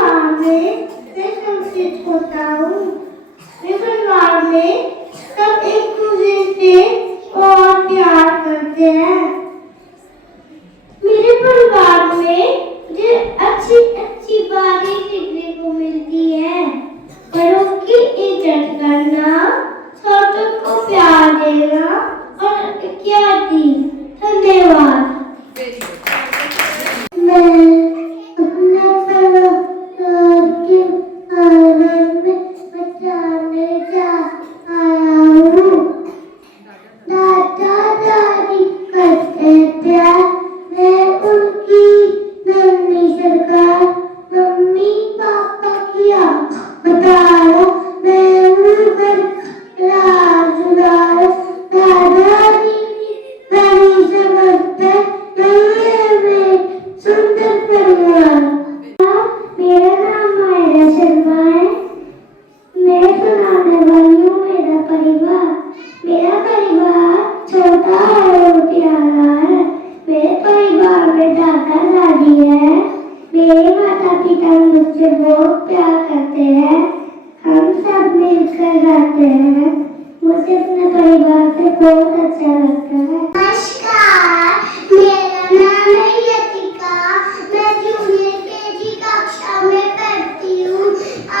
परिवार में मैं संस्कृत होता हूँ। मेरे परिवार में सब एक दूसरे से बहुत प्यार करते हैं। मेरे परिवार में मुझे अच्छी अच्छी बातें सीखने को मिलती है। बड़ों की इज्जत करना, छोटों को प्यार देना और इत्यादि। धन्यवाद। मेरे माता पिता मुझसे बहुत प्यार करते हैं। हम सब मिलकर रहते हैं। मुझे अपने परिवार से बहुत अच्छा लगता है। नमस्कार, मेरा नाम है यतिका। मैं जूनियर केजी कक्षा में पढ़ती हूँ।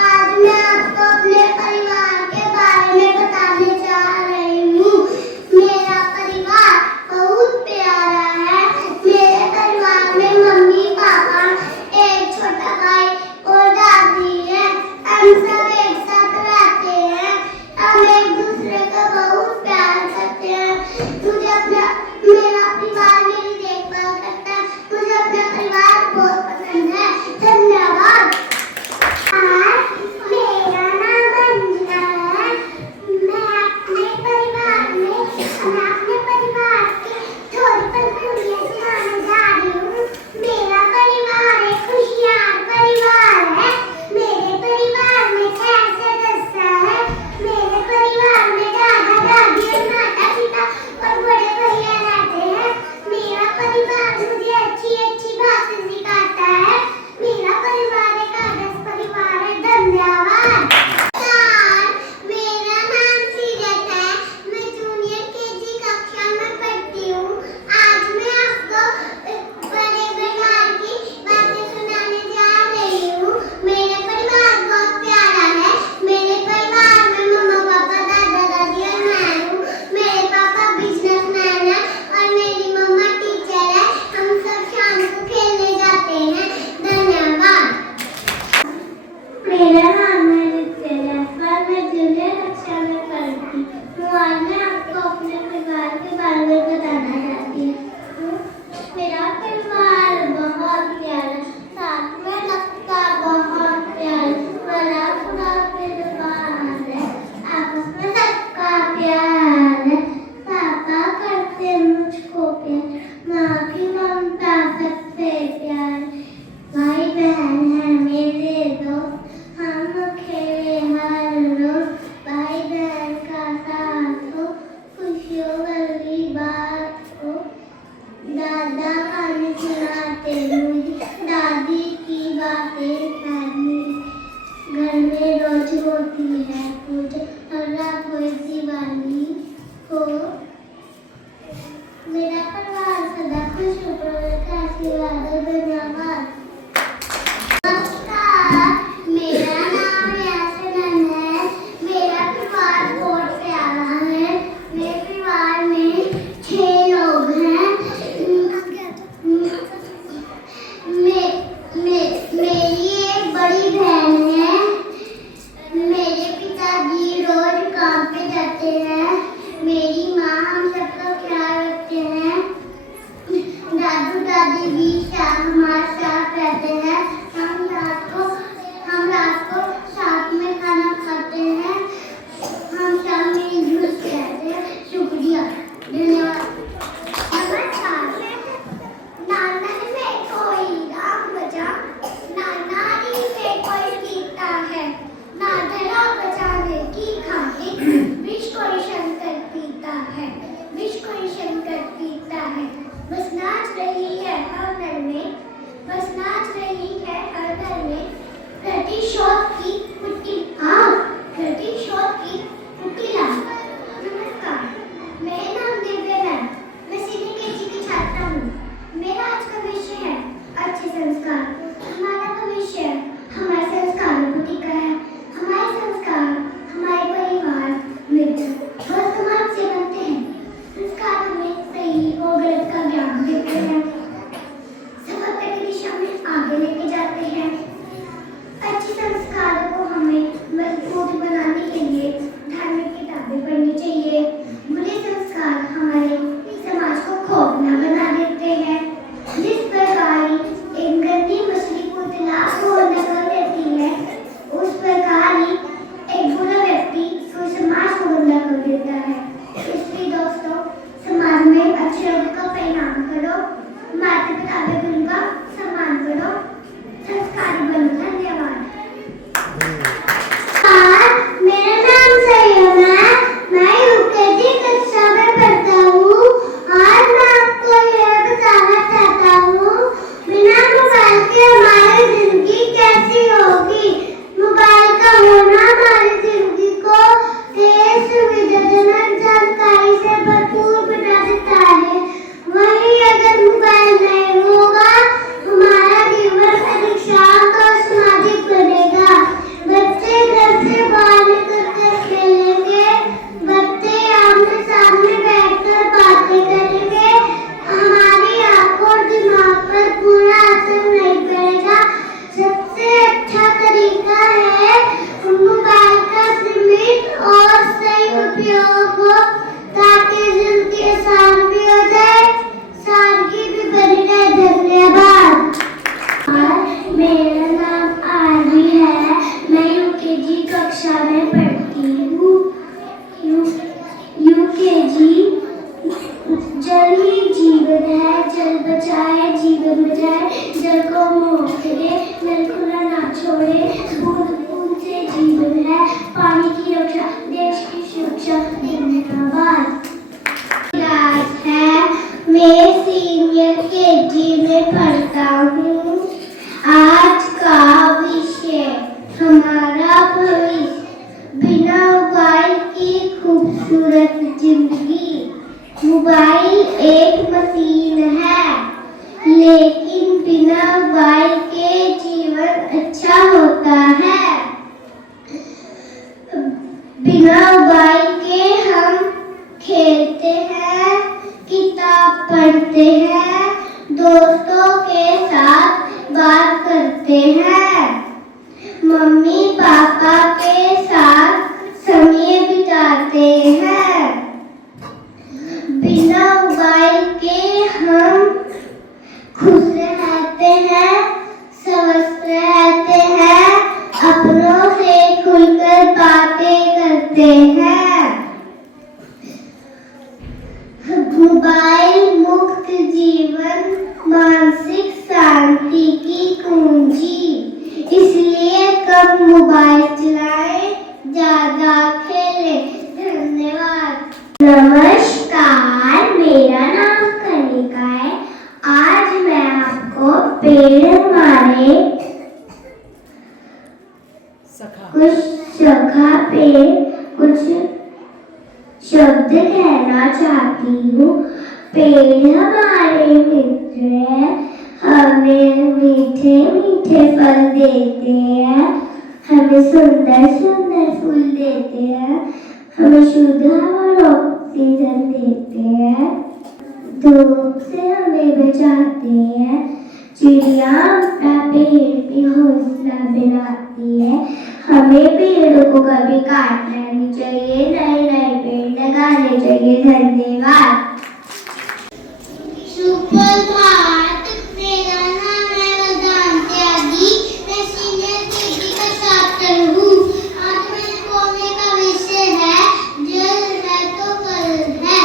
आज मैं आपको अपने परिवार के बारे में बताने जा रही हूँ। मेरा परिवार बहुत प्यारा है। मेरे परिवार में मम्मी पापा, एक छोटा भाई और दादी है। हम सब एक साथ रहते हैं। हम एक दूसरे का बहुत प्यार करते हैं। मेरा परिवार मेरी देखभाल करता है। मुझे अपना परिवार बहुत पसंद है। धन्यवाद। मेरा नाम अंजना है। मैं अपने परिवार के थोड़ी पंक्तियाँ सुनाने जा रही हूँ। मेरा परिवार एक खुशहाल परिवार है। मेरे परिवार में 6 सदस्य हैं। मेरे परिवार में दादा दादी और माता पिता और बड़े भैया रहते हैं। मेरा परिवार मुझे अच्छी अच्छी बातें सिखाता है। मेरा परिवार एक आदर्श परिवार है। धन्यवाद। मेरा नाम सीरत है। मैं जूनियर केजी कक्षा में पढ़ती हूँ। आज मैं आपको बड़े परिवार की बातें सुनाने जा रही हूँ। मेरा परिवार बहुत प्यारा है। मेरे परिवार में मम्मा पापा दादा दादी और मैं हूँ। मेरे पापा बिजनेसमैन है और मेरी मम्मा टीचर है। हम सब शाम को खेलने जाते हैं। धन्यवाद। मेरा नाम है नित्य जायसवाल। मैं जूनियर कक्षा में पढ़ती हूँ। आज मैं आपको अपने परिवार के बारे में बताना चाहती हूँ। मेरा परिवार बहुत प्यारा, साथ में लगता बहुत प्यार, बड़ा पूरा परिवार है। आपस में सबका प्यार है। पापा करते मुझको प्यार, माँ की ममता सबसे प्यार, भाई बहन है मेरे दोस्त, हम खेले हर रोज। भाई बहन का साथ हो, खुशियों वाली बात हो। दादा कहानी सुनाते मुझे, दादी की बातें करनी। घर में रोज होती है पूजा और रात हुई दिवाली को। मेरा परिवार सदा खुश हो, का आशीर्वाद। धन्यवाद। नमस्कार, मेरा नाम यासमिन है। मेरा परिवार बहुत प्यारा है। मेरे परिवार में 6 लोग हैं। मेरी एक बड़ी बहन है। मेरे पिताजी रोज काम पे जाते हैं। मेरी माँ हम सबका ख्याल रखते हैं। दादू दादी भी हमारे साथ रहते हैं। हम रात को साथ में खाना खाते हैं। हम सब मिलजुल के रहते हैं। शुक्रिया। धन्यवाद। नमस्कार, नाना में कोई राम बजा, नानी पे कोई गीता है। नादरा बजाने की खातिर विष कोई शंकर पीता है। विष कोई शंकर पीता है। बस नाच रही है हर घर में, बस नाच रही है हर घर में। बूंद बूंद से जीवन है, पानी की रक्षा देश की सुरक्षा, धन्यवाद। है मैं सीनियर केजी में पढ़ता हूँ। आज का विषय हमारा भविष्य, बिना मोबाइल की खूबसूरत जिंदगी। मोबाइल एक मशीन है, लेकिन बिना मोबाइल के जीवन अच्छा होता है। बिना मोबाइल के हम खेलते हैं, किताब पढ़ते हैं, दोस्तों के साथ बात करते हैं, मम्मी पापा के साथ समय बिताते हैं। बिना मोबाइल के हम खुश रहते हैं, स्वस्थ रहते हैं, अपनों से खुलकर बातें करते हैं। मोबाइल मुक्त जीवन मानसिक शांति की कुंजी, इसलिए कम मोबाइल चलाएं, ज्यादा खेलें। धन्यवाद। नमस्कार, मेरा नाम कनिका है। आज मैं आपको पेड़ हमारे कुछ शब्द कहना चाहती हूँ। पेड़ हमारे मित्र हैं, हमें मीठे मीठे फल देते हैं, हमें सुंदर सुंदर फूल देते हैं, हमें शुद्ध हवा और ऑक्सीजन देते हैं, धूप से हमें बचाते हैं। चिड़िया अपना पेड़ पे घोंसला बनाती है। हमें पेड़ों को कभी काटना नहीं चाहिए, नए नए पेड़ लगाने चाहिए। धन्यवाद। सुप्रभात, मेरा नाम है वरदान त्यागी, मैं सीनियर केजी का छात्र हूँ। आज मेरे पढ़ने का विषय है जल है तो कल है।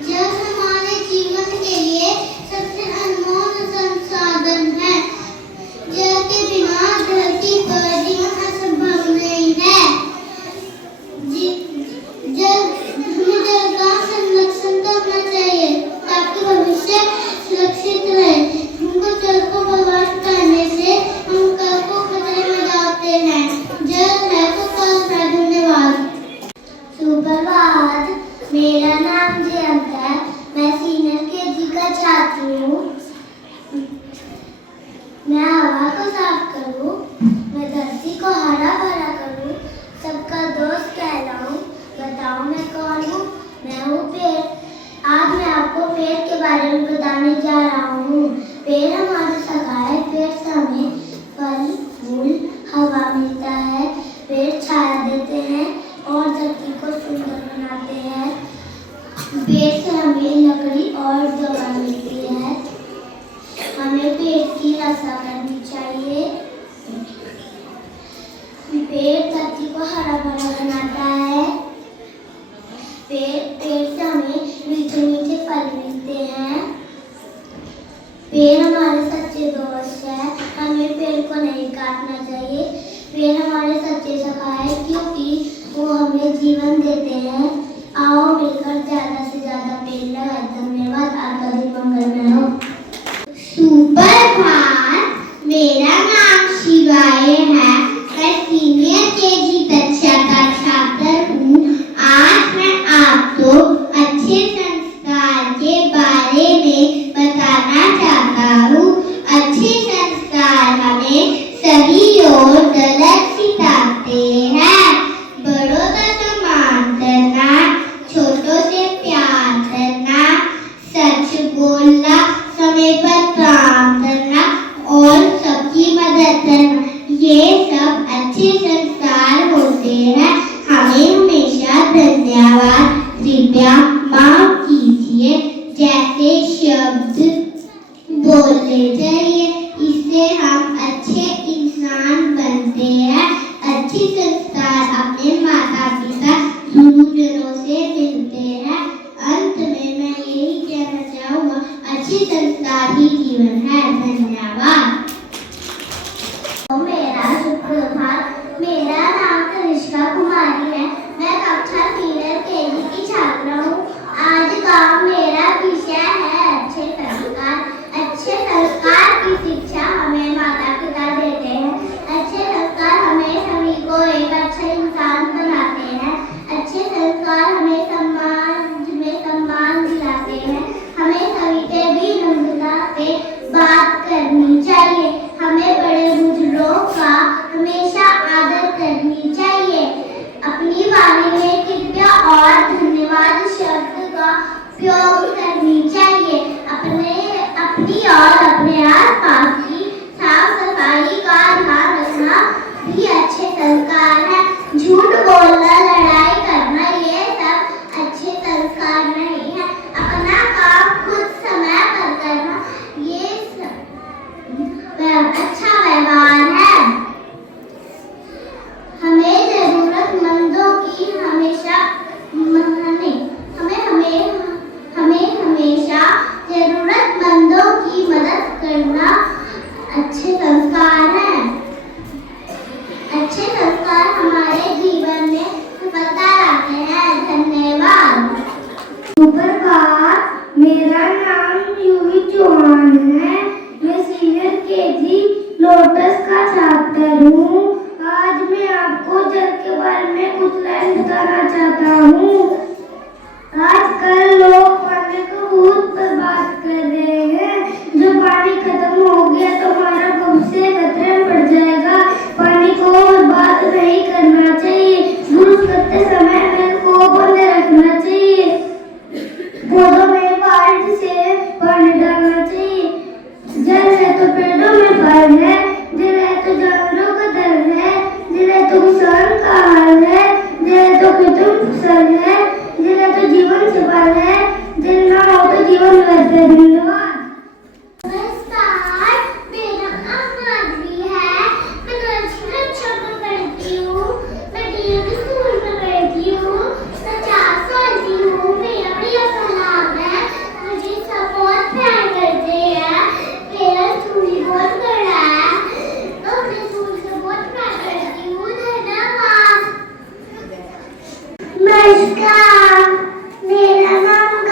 जल हमारे जीवन के लिए सबसे अनमोल संसाधन है। जल के बिना धरती पर जीवन असंभव नहीं है। हमें जल का संरक्षण करना चाहिए ताकि भविष्य सुरक्षित रहे। हमको जल को बर्बाद करने से हम कल को खतरे में डालते हैं। जल है तो कल है। धन्यवाद। सुप्रभात, मेरा नाम जयंत है, मैं सीनियर केजी का छात्र हूँ। मैं हवा को साफ करूँ, मैं धरती को हरा भरा करूँ, सबका दोस्त कहलाऊँ। बताओ मैं कौन हूँ? मैं हूँ पेड़। आज मैं आपको पेड़ के बारे में बताने जा रहा हूँ। पेड़ हमारे सखा है, पेड़ से हमें फल फूल हवा मिलता है, पेड़ छाया देते हैं और धरती को सुंदर बनाते हैं। पेड़ से हमें लकड़ी और दवा मिलती है। हमें पेड़ की रक्षा करनी चाहिए। पेड़ धरती को हरा भरा बनाता है। पेड़ से हमें मीठे मीठे फल मिलते हैं। पेड़ हमारे सच्चे दोस्त है, हमें पेड़ को नहीं काटना चाहिए। पेड़ हमारे सच्चे सखा है क्योंकि वो हमें जीवन देते हैं। आओ मिलकर ज्यादा से ज्यादा पेड़ लगाएं। धन्यवाद। आपका दिन मंगलमय हो। सुप्रभात, मेरा नाम शिवाय है, मैं सीनियर केजी कक्षा का छात्र हूँ। आज मैं आपको अच्छे संस्कार के बारे में बताना चाहता हूँ। अच्छे संस्कार हमें सही और गलत सिखाते हैं। बड़ों का सम्मान करना, छोटों से प्यार ही अच्छे संस्कार है। झूठ बोलना, लड़ाई करना, ये सब अच्छे संस्कार नहीं है। अपना काम खुद समय पर करना, ये सब अच्छा व्यवहार है। हमें जरूरतमंदों की हमेशा हमें हमेशा जरूरतमंदों की मदद करना अच्छे संस्कार हैं। अच्छे संस्कार हमारे जीवन में सफलता लाते हैं। धन्यवाद। सुप्रभात, मेरा नाम यूवी चौहान है। मैं सीनियर केजी लोटस का छात्र हूँ। आज मैं आपको जल के बारे में कुछ लाइन बताना चाहता हूँ। आजकल लोग पानी को बहुत बर्बाद कर रहे हैं। जो पानी खत्म हो गया तो हमारा भविष्य खतरे में पड़ जाएगा। पानी को बर्बाद नहीं करना चाहिए। यूज करते समय नल को बंद रखना चाहिए। पौधों में बाल्टी से पानी डालना चाहिए। जल है तो पेड़ों में फल है, जल है तो जानवरों का दल है, जल है तो किसान का हाल है, जल है तो खेतों में फसल है, जल है तो जीवन सफल है, जल ना हो तो जीवन व्यर्थ है। धन्यवाद। नमस्कार, मेरा नाम माधवी है। मैं नर्सरी कक्षा में पढ़ती हूँ। मैं डीएवी स्कूल में पढ़ती हूँ। मैं 4 साल की हूँ। मेरा प्रिय सलाम है। मुझे सब बहुत प्यार करते हैं। मेरा स्कूल बहुत बड़ा है, तो मैं स्कूल से बहुत प्यार करती हूँ। धन्यवाद। नमस्कार, मेरा नाम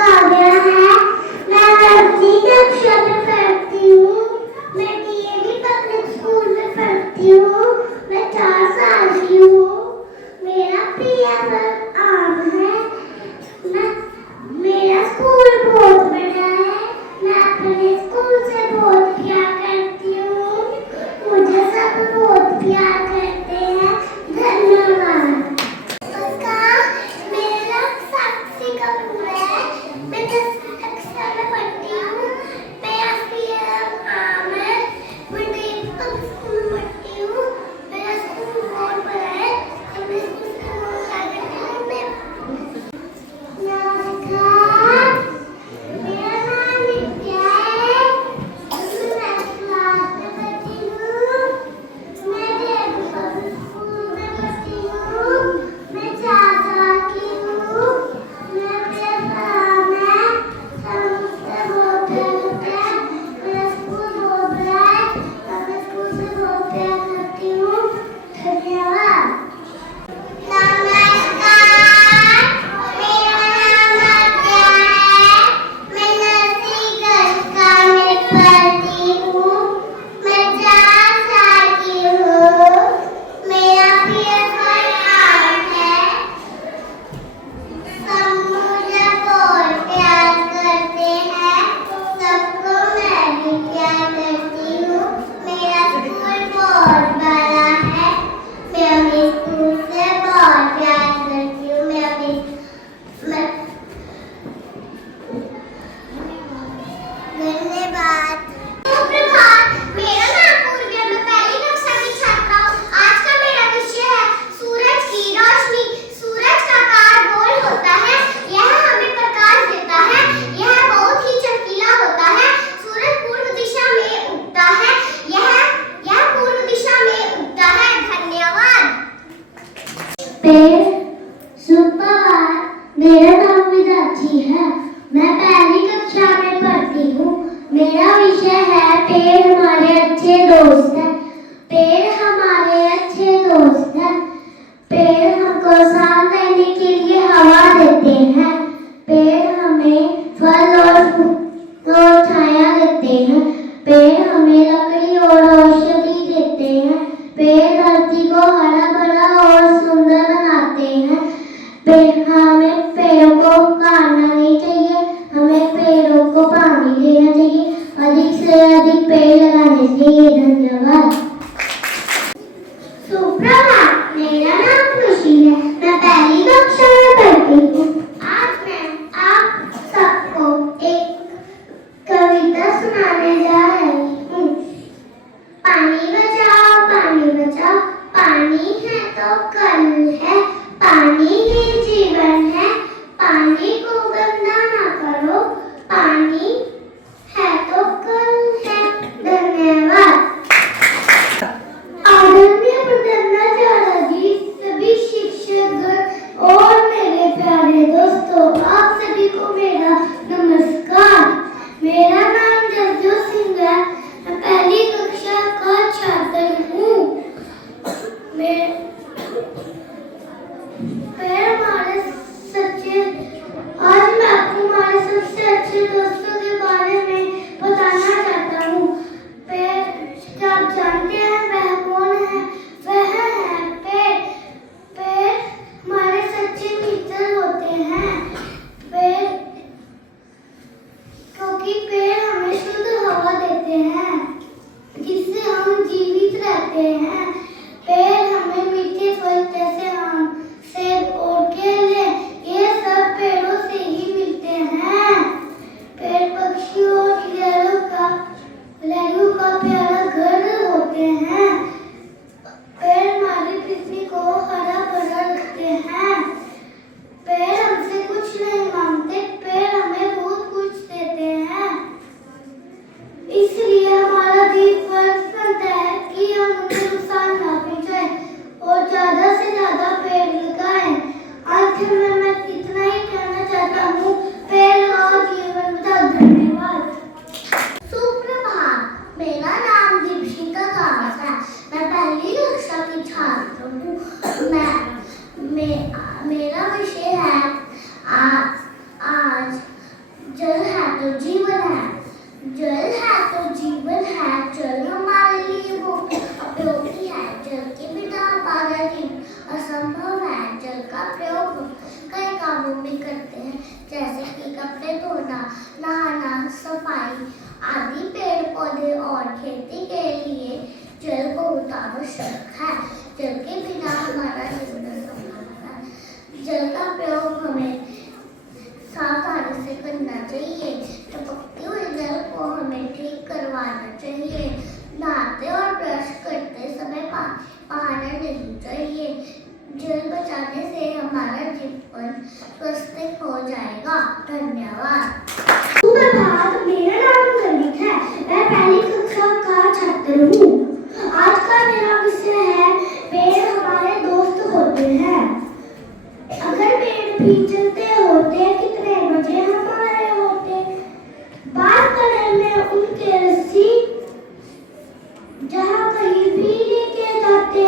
तो कल है, पानी ही जीवन है, पानी को गंदा ना करो, पानी है तो कल है। धन्यवाद। आदरणीय प्रधानाचार्य जी, सभी शिक्षक और मेरे प्यारे दोस्तों, आप सभी को मेरा नमस्कार। मेरा नाम जगजोत सिंह है, मैं पहली कक्षा का छात्र हूँ। आज मैं आपको हमारे सबसे अच्छे दोस्तों के बारे में बताना चाहता हूँ। क्या आप जानते हैं वह कौन है? वह है पेड़। पेड़ हमारे सच्चे मित्र होते हैं। पेड़, क्योंकि पेड़ हमें शुद्ध हवा देते हैं, जिससे हम जीवित रहते हैं। पेड़ हमें मीठे फल जैसे आम, सेब और केले, ये सब पेड़ों से ही मिलते हैं। पेड़ पक्षियों और चिड़ियों का प्यारा घर होते हैं। पेड़ हमारी पृथ्वी को हरा भरा रखते हैं। पेड़ हमसे कुछ नहीं मांगते, पेड़ हमें बहुत कुछ देते हैं। इसलिए हमारा भी फर्ज बनता है कि हम उन्हें नुकसान ना पहुंचाएं और ज्यादा से ज्यादा पेड़ लगाएं। अंत में मैं इतना ही कहना चाहता हूँ, पेड़ लगाओ, जीवन बचाओ। धन्यवाद। सुप्रभात, मेरा नाम दीपशिका कामत है, मैं पहली कक्षा की छात्र हूँ। मेरा विषय है आज जल है तो जीवन है। जल है तो जीवन है, जल हमारे लिए उपयोगी है। जल के बिना हमारा जीवन असंभव है। जल का प्रयोग हम कई कामों में करते हैं, जैसे कि कपड़े धोना, नहाना, सफाई आदि। पेड़ पौधे और खेती के लिए जल बहुत आवश्यक है। जल के बिना हमारा जीवन असंभव है। जल का प्रयोग हमें सावधानी से करना चाहिए। टपकते हुए जल को हमें ठीक करवाना चाहिए। नहाते और ब्रश करते समय बहाना नहीं चाहिए। जल बचाने से हमारा जीवन स्वस्थ हो जाएगा। धन्यवाद। सुप्रभात, मेरा नाम गणित है, मैं पहली कक्षा का छात्र हूँ। आज का मेरा विषय है पेड़ हमारे दोस्त होते हैं। अगर पेड़ भी चलते होते, कितने मजे हमारे होते। बात करें में उनके रस्सी, जहाँ कहीं भी लेके जाते।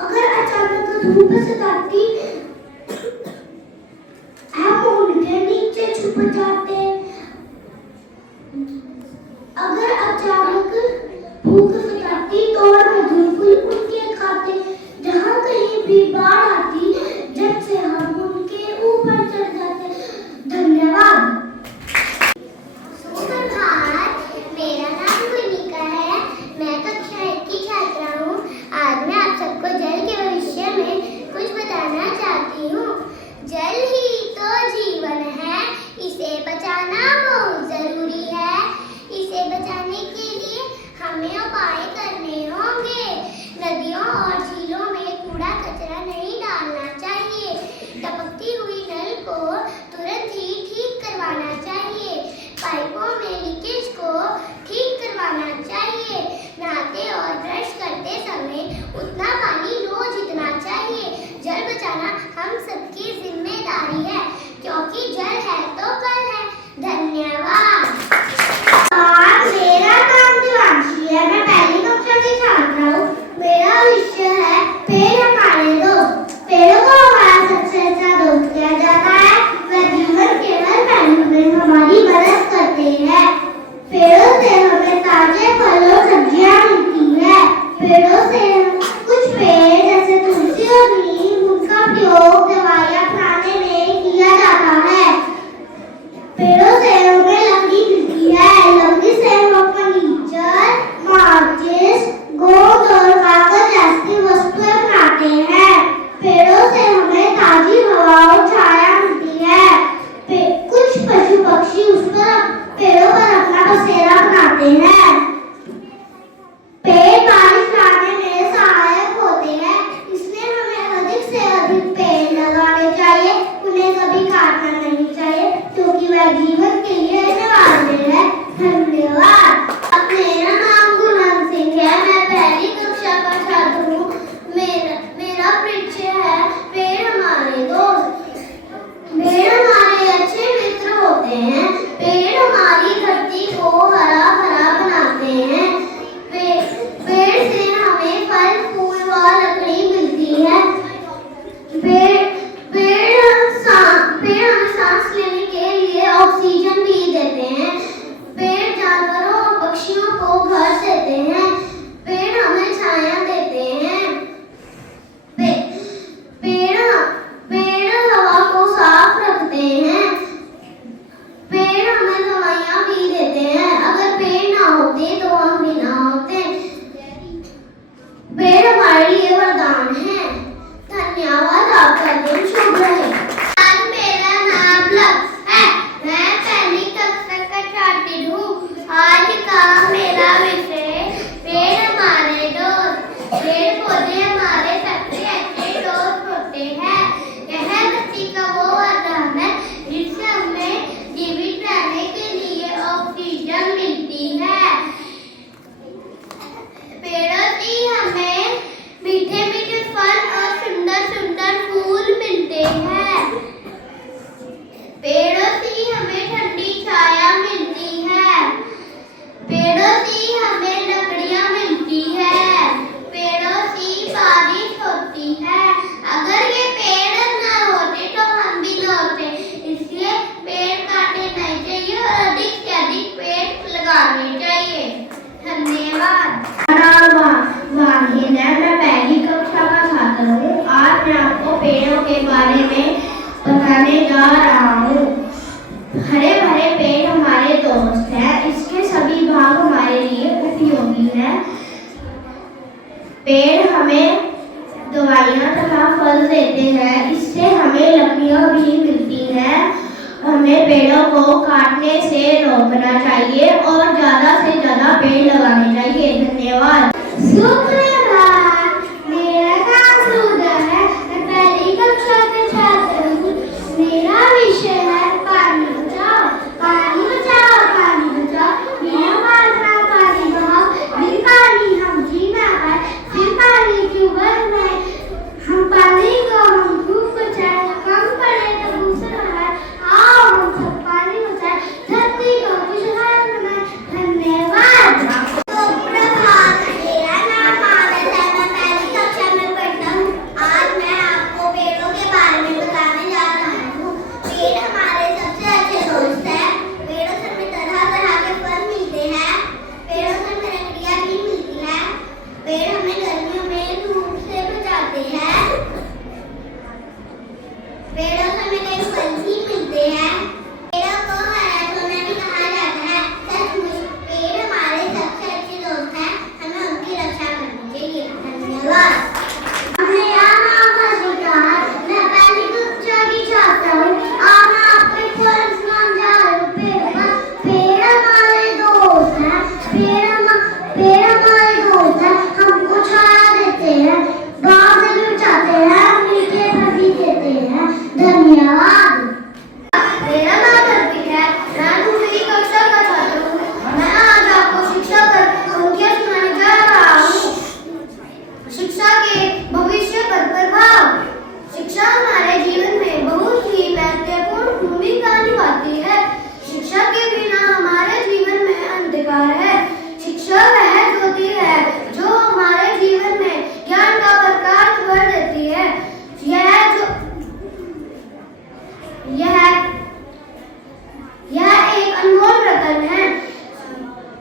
अगर अचानक धूप सताती, हम उनके नीचे छुप जाते। अगर अचानक भूख सताती तो हम बिल्कुल उनके खाते। जहाँ कहीं भी बाढ़ आती, जब से हम उनके ऊपर चढ़ जाते। धन्यवाद। सुप्रभात, मेरा नाम गुनिका है, मैं कक्षा 1 की छात्रा हूँ। आज मैं आप सबको जल के भविष्य में कुछ बताना चाहती हमारे लिए वरदान है। धन्यवाद, आपका दिन शुभ रहे। आज मेरा नाम लक्ष्य है, मैं पहली कक्षा का छात्र हूँ। आज का मेरा विषय पेड़ हमारे दोस्त। पेड़ पौधे हमारे सबसे अच्छे दोस्त होते हैं। यह धरती का वो वरदान है जिससे हमें जीवित रहने के लिए ऑक्सीजन मिलती है। पेड़ों से हमें मीठे मीठे फल और सुंदर सुंदर फूल मिलते हैं। पेड़ों से हमें ठंडी छाया मिलती है। पेड़ों से हमें लकड़ियां मिलती है। पेड़ों से बारिश होती है। अगर ये पेड़ ना होते तो हम भी ना होते, इसलिए पेड़ काटने नहीं चाहिए और अधिक से अधिक पेड़ लगाने चाहिए। धन्यवाद। वाहिद है, मैं पहली कक्षा का छात्र हूँ। आज मैं आपको पेड़ों के बारे में बताने जा रहा हूँ। हरे भरे पेड़ हमारे दोस्त हैं। इसके सभी भाग हमारे लिए उपयोगी हैं। पेड़ हमें दवाइयाँ तथा फल देते हैं। इससे हमें लकड़ियाँ भी मिलती हैं। हमें पेड़ों को काटने से रोकना चाहिए और ज़्यादा से ज़्यादा पेड़ लगाने चाहिए। धन्यवाद। सुप्रभात, मेरा नाम सुधा है, मैं पहली कक्षा के छात्र हूँ। मेरा विषय है पानी बचाओ। पानी बचाओ, पानी बचाओ, बिना मारना पानी बहाओ। बिन पानी हम जी ना पाए, फिर पानी क्यों बरसाए। हम पानी को हम खूब बचाए, कम पड़े तो दूसरा है। आओ हम सब पानी बचाए, धरती को खुशहाल बनाए। धन्यवाद। सुप्रभात, मेरा नाम आनंद है, मैं पहली कक्षा में पढ़ता हूँ। आज मैं आपको पेड़ों के बारे में बताने जा रहा हूँ। पेड़ हमारे सबसे अच्छे दोस्त हैं। पेड़ों से हमें तरह तरह के फल मिलते हैं। पेड़ों से हमें लकड़ियाँ भी मिलती हैं। पेड़ हमें गर्मियों में धूप से बचाते हैं। पेड़ों से हमें कई फल भी मिलते हैं। पेड़ों को हरा सोना भी कहा जाता है। सचमुच पेड़ हमारे सबसे अच्छे दोस्त हैं। हमें उनकी रक्षा करनी चाहिए। धन्यवाद। मेरा नाम हर्षिता है, मैं पहली कक्षा की छात्रा हूँ। आज मैं आपको एक फल सुनाने जा रही हूँ। पेड़ हमारे दोस्त हैं। पेड़ हमारे दोस्त हैं। हमको छाया देते हैं, गाँव से भी बचाते हैं, मीठे फल भी देते हैं। धन्यवाद। मेरा नाम अर्पित है, मैं दूसरी कक्षा का छात्र हूँ। मैं आज आपको शिक्षा पर उनके सुनाने जा रहा हूँ। शिक्षा के भविष्य पर प्रभाव। शिक्षा हमारे जीवन में बहुत ही महत्वपूर्ण भूमिका निभाती है। शिक्षा के बिना हमारे जीवन में अंधकार है। शिक्षा वह ज्योति है जो हमारे जीवन में ज्ञान का प्रकाश भर देती है। यह एक अनमोल रतन है।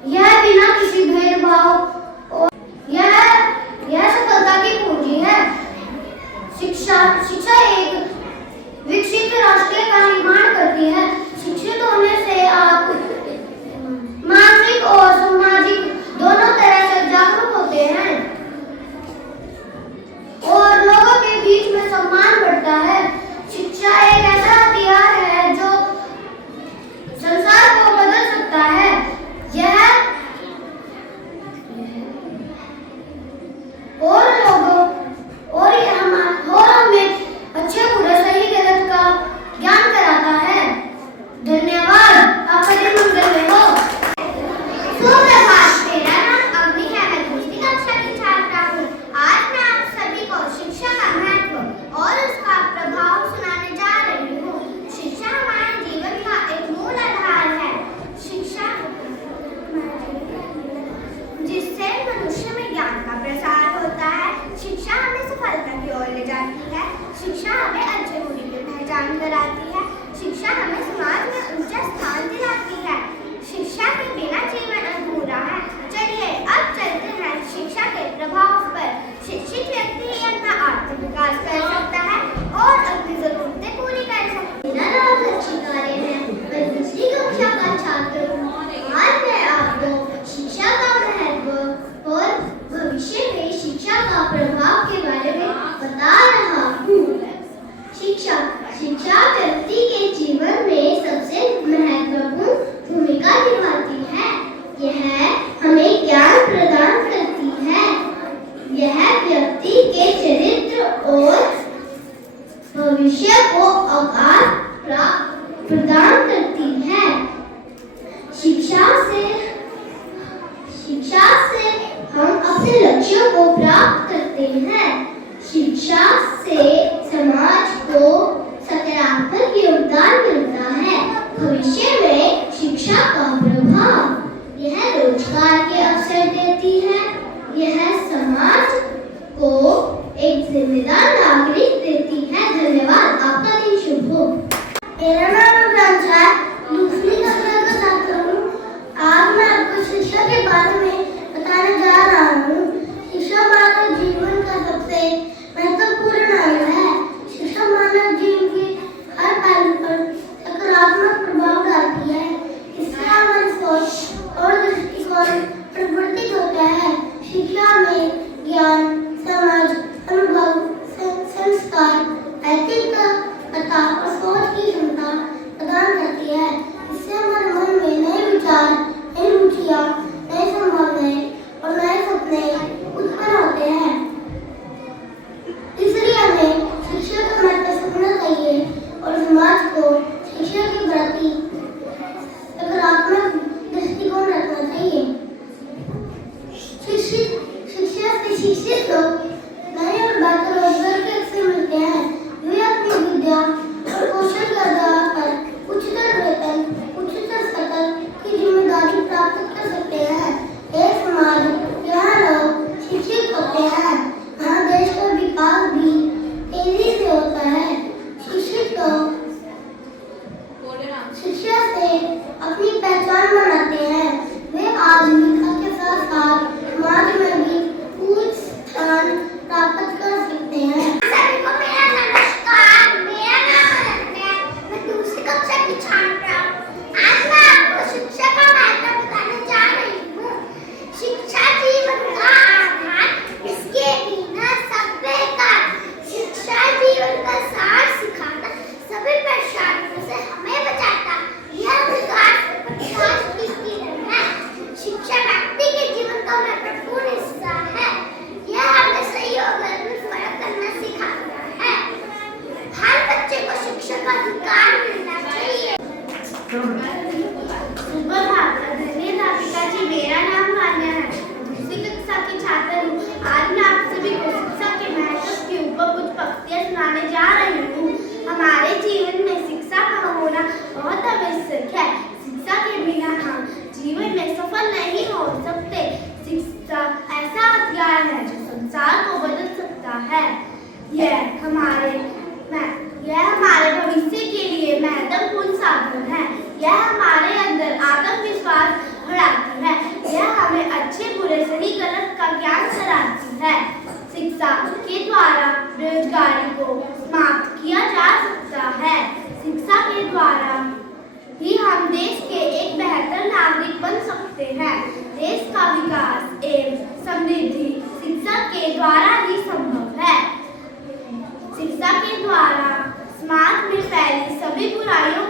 यह बिना किसी भेदभाव और यह सफलता की पूंजी है। शिक्षा एक विकसित राष्ट्र का निर्माण करती है। शिक्षित होने से आप मानसिक और सामाजिक दोनों तरह से जागरूक होते हैं और लोगों के बीच में सम्मान बढ़ता है। शिक्षा एक ऐसा हथियार है जो संसार को बदल सकता है। हमें अच्छे बुरे सही गलत का ज्ञान कराता है। धन्यवाद। आपका दिन मंगलमय हो। सुप्रभात, मेरा नाम अवनी है, मैं दूसरी कक्षा की छात्रा हूँ। आज मैं आप सभी को शिक्षा का महत्व और उसका प्रभाव अवकाश प्रदान करती है। शिक्षा से हम अपने लक्ष्यों को प्राप्त करते हैं। शिक्षा से समाज को सकारात्मक योगदान मिलता है। भविष्य में शिक्षा का प्रभाव यह रोजगार के अवसर देती है। यह समाज को एक जिम्मेदार नागरिक देती है। धन्यवाद। आपका दिन शुभ हो। मेरा नाम प्रांशा है, दूसरी कक्षा का छात्र हूँ। आज मैं आपको शिक्षा के बारे में बताने जा रहा हूँ। शिक्षा मानव जीवन का सबसे महत्वपूर्ण अंग है। शिक्षा मानव जीवन के हर पहलू पर सकारात्मक प्रभाव डालती है। इससे हमारी सोच और दृष्टिकोण परिवर्तित होता है। शिक्षा में ज्ञान, समझ, अनुभव, संस्कार, नैतिकता तथा और सोच की क्षमता प्रदान करती है। इससे हमारे मन में नए विचार, नई रुचियाँ, नए संभावनाएं और नए सपने उत्पन्न होते हैं। इसलिए हमें शिक्षा का महत्व समझना चाहिए और समाज को शिक्षा के प्रति सकारात्मक दृष्टिकोण रखना चाहिए। शिक्षित लोग नए और बेहतर रोजगार के अवसर मिलते हैं। वे अपनी विद्या और कौशल के आधार पर उच्चतर वेतन, उच्चतर स्तर की जिम्मेदारी प्राप्त कर सकते हैं। एक समाज जहाँ लोग शिक्षित होते हैं, वहाँ देश का विकास भी तेजी से होता है। शिक्षित लोग शिक्षा से अपनी पहचान बनाते हैं। वे आजीविका के साथ साथ समाज में भी उच्च स्थान प्राप्त कर सकते हैं। सभी को मेरा नमस्कार। मेरा नाम अनन्या है। मैं दूसरी कक्षा की छात्रा हूँ। आज मैं आपको शिक्षा का महत्व बताने जा रही हूँ। शिक्षा जीवन का आधार, इसके बिना सब बेकार। शिक्षा जीवन का सार सिखाता, सभी परेशानियों से हमें बचाता। यह विकास की किरण है। शिक्षा व्यक्ति के जीवन का महत्वपूर्ण हिस्सा है। यह हमें सही और गलत में फर्क करना सिखाता है। हर बच्चे को शिक्षा का अधिकार मिलना चाहिए। धन्यवाद जी। मेरा नाम वान्या है, दूसरी कक्षा की छात्र हूँ। आज मैं आप सभी को शिक्षा के महत्व के ऊपर कुछ पंक्तियाँ सुनाने जा रही हूँ। हमारे जीवन में शिक्षा का होना बहुत आवश्यक है। शिक्षा के बिना हम जीवन में सफल नहीं हो सकते। शिक्षा ऐसा हथियार है जो संसार को बदल सकता है। यह हमारे भविष्य के लिए महत्वपूर्ण साधन है। यह हमारे अंदर आत्मविश्वास बढ़ाती है। यह हमें अच्छे बुरे सही गलत का ज्ञान कराती है। शिक्षा के द्वारा बेरोजगारी को समाप्त किया जा सकता है। शिक्षा के द्वारा ही हम देश के एक बेहतर नागरिक बन सकते हैं। देश का विकास एवं समृद्धि शिक्षा के द्वारा ही संभव है। शिक्षा के द्वारा समाज में फैली सभी बुराइयों